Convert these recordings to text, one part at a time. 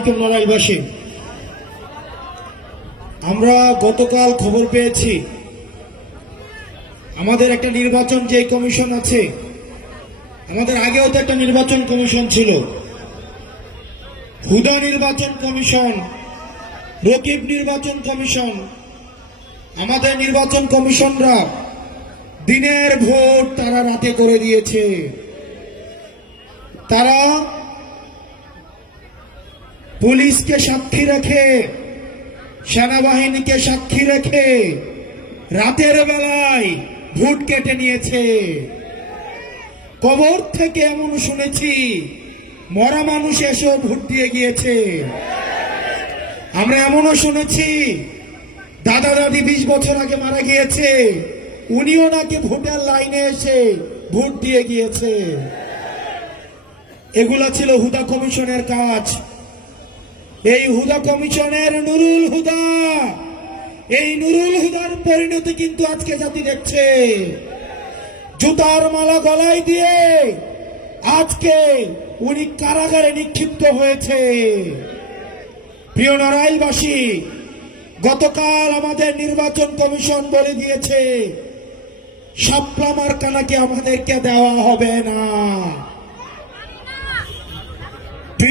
আলাইকুম নড়াইলবাসী আমরা গতকাল খবর পেয়েছি, আমাদের একটা নির্বাচন যে কমিশন আছে, আমাদের আগেও তো একটা নির্বাচন কমিশন ছিল। হুদা নির্বাচন কমিশন, রকিব নির্বাচন কমিশন, আমাদের নির্বাচন কমিশনরা দিনের ভোট তারা রাতে করে দিয়েছে। তারা পুলিশকে সাক্ষী রেখে, সেনাবাহিনীকে সাক্ষী রেখে রাতের বেলায় ভোট কেটে নিয়েছে। কবর থেকে এমন শুনেছি, মরা মানুষ এসেও ভোট দিয়ে গিয়েছে। আমরা এমনও শুনেছি, দাদা দাদি বিশ বছর আগে মারা গিয়েছে, উনিও নাকি ভোটার লাইনে এসে ভোট দিয়ে গিয়েছে। এগুলা ছিল হুদা কমিশনের কাজ। এই হুদা কমিশনের নুরুল হুদা। এই নুরুল হুদার পরিণতি কিন্তু আজকে জাতি দেখছে। জুতার মালা গলায় দিয়ে আজকে উনি কারাগারে নিক্ষিপ্ত হয়েছে। প্রিয় নারায়ণবাসী, গতকাল আমাদের নির্বাচন কমিশন বলে দিয়েছে, সাপলা মার্কা নাকি আমাদেরকে দেওয়া হবে না।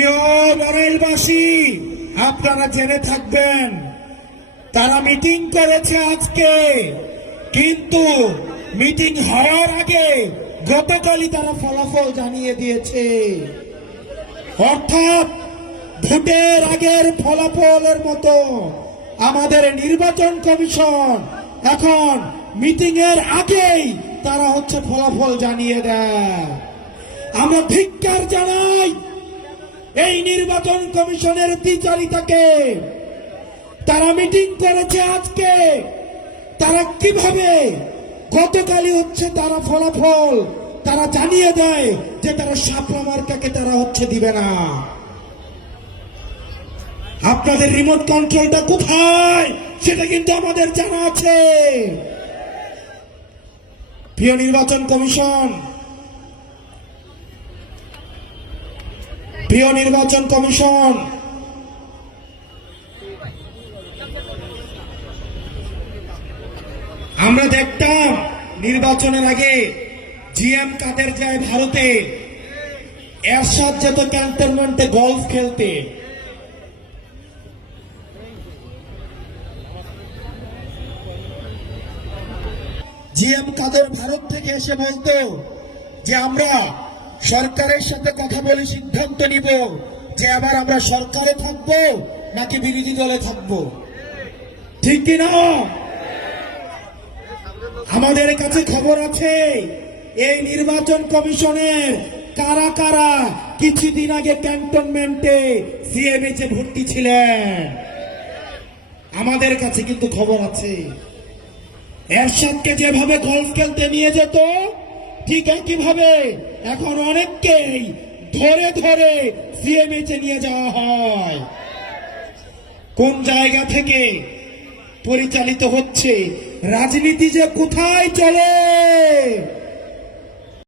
প্রিয় নারায়ণবাসী আপনারা জেনে থাকবেন, তারা মিটিং করেছে আজকে, কিন্তু মিটিং হওয়ার আগে গতকালই তারা ফলাফল জানিয়ে দিয়েছে। অর্থাৎ ভোটের আগের ফলাফলের মতো আমাদের নির্বাচন কমিশন এখন মিটিং এর আগেই তারা হচ্ছে ফলাফল জানিয়ে দেয়। আমরা ধিক্কার জানাই এই নির্বাচন কমিশনের দ্বিচারিতাকে তারা মিটিং করেছে আজকে। তারা কীভাবে, গতকালই হচ্ছে তারা ফলাফল। তারা জানিয়ে দেয় যে তারা শাপলা মার্কাকে তারা হচ্ছে দিবে না। আপনাদের রিমোট কন্ট্রোলটা কোথায়? সেটা কিন্তু আমাদের জানা আছে। প্রিয় নির্বাচন কমিশন প্রিয় নির্বাচন কমিশন। আমরা দেখতাম নির্বাচনের আগে জিএম কাদের যায় ভারতে, এরশাদ যেত ক্যান্টনমেন্টে গলফ খেলতে। জিএম কাদের ভারত থেকে এসে বলতো যে আমরা সরকারের সাথে কথা বলে সিদ্ধান্ত নিব যে আবার আমরা সরকারে থাকব নাকি বিরোধী দলে থাকব। ঠিক কিনা? আমাদের কাছে খবর আছে, এই নির্বাচন কমিশনের কারা কারা কিছুদিন আগে ক্যান্টনমেন্টে সিএমএইচে ভর্তি ছিলেন? আমাদের কাছে কিন্তু খবর আছে। এরশাদকে যেভাবে গলফ খেলতে নিয়ে যেত ঠিক একইভাবে এখন অনেককেই ধরে ধরে সিএমএইচে নিয়ে যাওয়া হয়। কোন জায়গা থেকে পরিচালিত হচ্ছে? রাজনীতি যে কোথায় চলে?